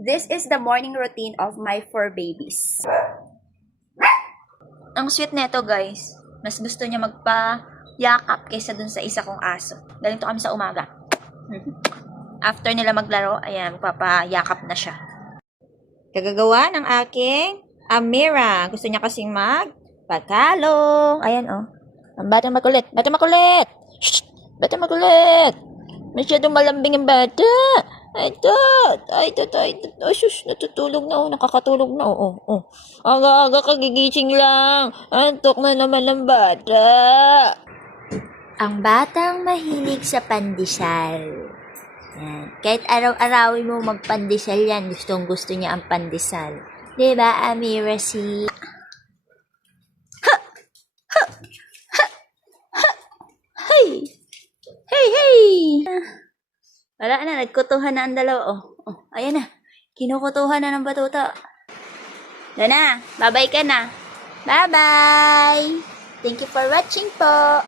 This is the morning routine of my 4 babies. Ang sweet neto guys. Mas gusto niya magpa-yakap kaysa dun sa isa kong aso. Galing to kami sa umaga. After nila maglaro, ayan, magpapayakap na siya. Kagagawa ng aking Amira. Gusto niya kasing magpatalo. Ayan oh. Ang batang makulit. Batang makulit! Shh! Batang makulit! Masyadong malambing ang bata. Ay, sus, natutulog na, oh, nakakatulog na, oh. Aga-aga kagigising lang. Antok na naman ang bata. Ang batang mahilig sa pandesal. Yan. Kahit araw-arawin mo magpandesal yan, gustong-gusto niya ang pandesal. Diba, Amira si... Hey! Wala na, nagkutuhan na ang dalawa. Oh, ayan na. Kinukutuhan na ng batuta. Doon na, bye-bye ka na. Bye-bye! Thank you for watching po.